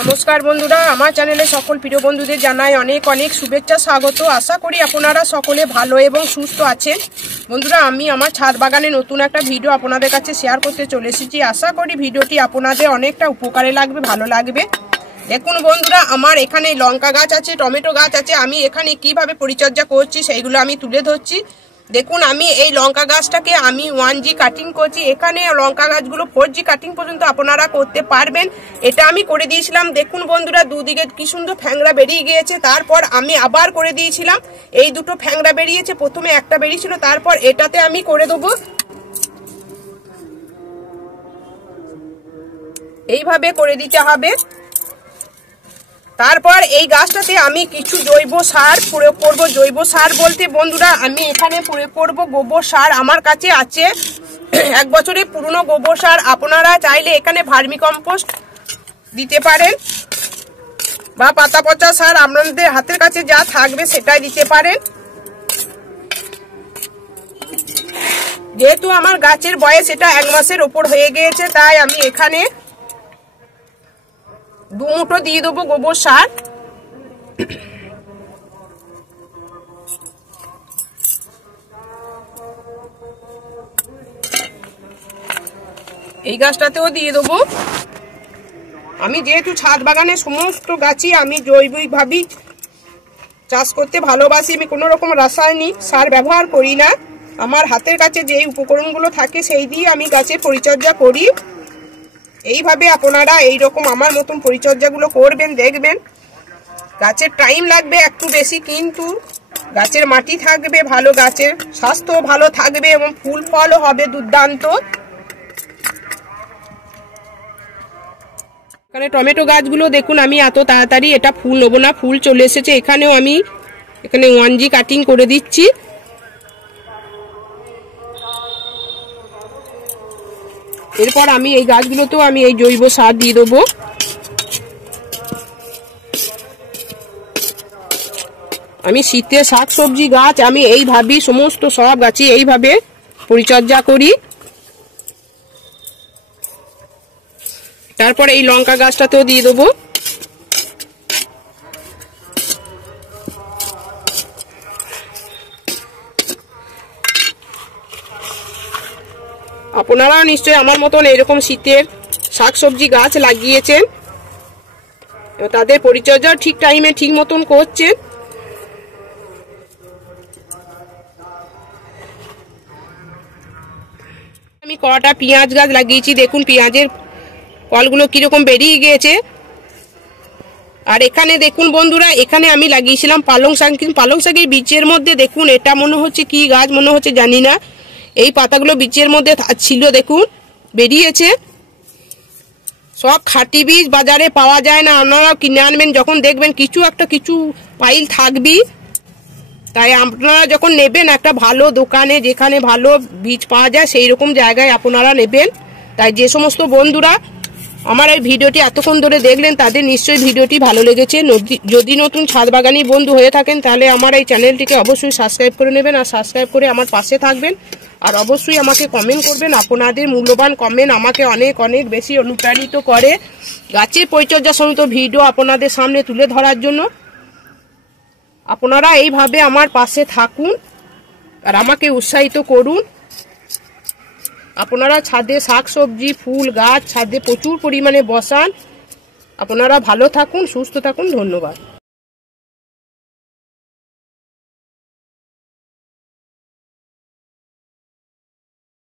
नमस्कार बंधुरा आमार चैनेले सकल प्रिय बंधुदेर जानाई अनेक अनेक शुभेच्छा स्वागत। आशा करी आपनारा सकले भालो एबं सुस्थ आछेन। बंधुरा आमी आमार छाद बागाने नतून एकटा भिडियो आपनादेर काछे शेयार करते चले एसेछि। आशा करी भिडियोटी आपनादेर अनेकटा उपकारे लागबे, भालो लागबे। देखुन बंधुरा आमार एखाने लंका गाछ आछे, टमेटो गाछ आछे। आमी एखाने किभाबे परिचर्या करछि सेइगुलो आमी तुले धरछि। देखुन आमी এই লঙ্কা গাছটাকে আমি 1G কাটিং করছি। এখানে লঙ্কা গাছগুলো 4G কাটিং পর্যন্ত আপনারা করতে পারবেন। এটা আমি করে দিয়েছিলাম। দেখুন বন্ধুরা দুদিকে কি সুন্দর ফ্যাংরা বেরিয়ে গিয়েছে। তারপর আমি আবার করে দিয়েছিলাম। এই দুটো ফ্যাংরা বেরিয়েছে, প্রথমে একটা বেরিয়েছিল, তারপর এটাতে আমি করে দেব। এইভাবে করে দিতে হবে। তারপর এই গাছটাতে আমি কিছু জৈব সার প্রয়োগ করব। জৈব সার বলতে বন্ধুরা আমি এখানে প্রয়োগ করব গোবর সার। আমার কাছে আছে 1 বছরের পুরনো গোবর সার। আপনারা চাইলে এখানে ভার্মি কম্পোস্ট দিতে পারেন বা পাতা পচা সার আপনাদের হাতের কাছে যা থাকবে সেটাই দিতে পারেন। যেহেতু আমার গাছের বয়স এটা 1 মাসের উপর হয়ে গিয়েছে, তাই আমি এখানে 2 মুঠো দিয়ে দেবো গোবর সার। এই গাছটাতেও দিয়ে দেবো। আমি যেহেতু ছাদ বাগানে সমস্ত গাছই আমি জৈবিকভাবেই চাষ করতে ভালোবাসি। আমি কোনো রকম রাসায়নিক সার ব্যবহার করি না। আমার হাতের কাছে যে উপকরণগুলো থাকে সেই দিয়ে আমি গাছের পরিচর্যা করি। এইভাবে আপনারা এইরকম আমার মতন পরিচর্যাগুলো করবেন, দেখবেন গাছের টাইম লাগবে একটু বেশি, কিন্তু গাছের মাটি থাকবে ভালো, গাছের স্বাস্থ্য ভালো থাকবে এবং ফুল ফলও হবে দুর্দান্ত। এখানে টমেটো গাছগুলো দেখুন আমি এত তাড়াতাড়ি এটা ফুল নেবো না, ফুল চলে এসেছে। এখানেও আমি এখানে 1G কাটিং করে দিচ্ছি। এরপর আমি এই গাছগুলোতেও আমি এই জৈব সার দিয়ে দেবো। আমি শীতের শাকসবজি গাছ আমি এইভাবেই সমস্ত সব গাছই এইভাবে পরিচর্যা করি। তারপর এই লঙ্কা গাছটাতেও দিয়ে দেবো। আপনারাও নিশ্চয়ই আমার মতন এরকম শীতের শাকসবজি গাছ লাগিয়েছেন, তাদের পরিচর্যা ঠিক টাইমে ঠিক মতন করছেন। আমি কটা পেঁয়াজ গাছ লাগিয়েছি, দেখুন পেঁয়াজের ফলগুলো কিরকম বেরিয়ে গিয়েছে। আর এখানে দেখুন বন্ধুরা এখানে আমি লাগিয়েছিলাম পালং শাক, কিন্তু পালং শাকের বীজের মধ্যে দেখুন এটা মনে হচ্ছে কি গাছ মনে হচ্ছে জানি না, এই পাতাগুলো বীজের মধ্যে ছিল, দেখুন বেরিয়েছে। সব খাঁটি বীজ বাজারে পাওয়া যায় না, আপনারাও কিনে আনবেন। যখন দেখবেন কিছু পাইল থাকবি, তাই আপনারা যখন নেবেন একটা ভালো দোকানে যেখানে ভালো বীজ পাওয়া যায় সেই রকম জায়গায় আপনারা নেবেন। তাই যে সমস্ত বন্ধুরা আমার এই ভিডিওটি এতক্ষণ ধরে দেখলেন তাদের নিশ্চয়ই ভিডিওটি ভালো লেগেছে। যদি নতুন ছাদ বাগানি বন্ধু হয়ে থাকেন তাহলে আমার এই চ্যানেলটিকে অবশ্যই সাবস্ক্রাইব করে নেবেন আর সাবস্ক্রাইব করে আমার পাশে থাকবেন। আর অবশ্যই আমাকে কমেন্ট করবেন। আপনাদের মূল্যবান কমেন্ট আমাকে অনেক অনেক বেশি অনুপ্রাণিত করে গাছের পরিচর্যা সহিত ভিডিও আপনাদের সামনে তুলে ধরার জন্য। আপনারা এইভাবে আমার পাশে থাকুন আর আমাকে উৎসাহিত করুন। আপনারা ছাদে শাকসবজি ফুল গাছ ছাদে প্রচুর পরিমাণে বসান। আপনারা ভালো থাকুন, সুস্থ থাকুন। ধন্যবাদ।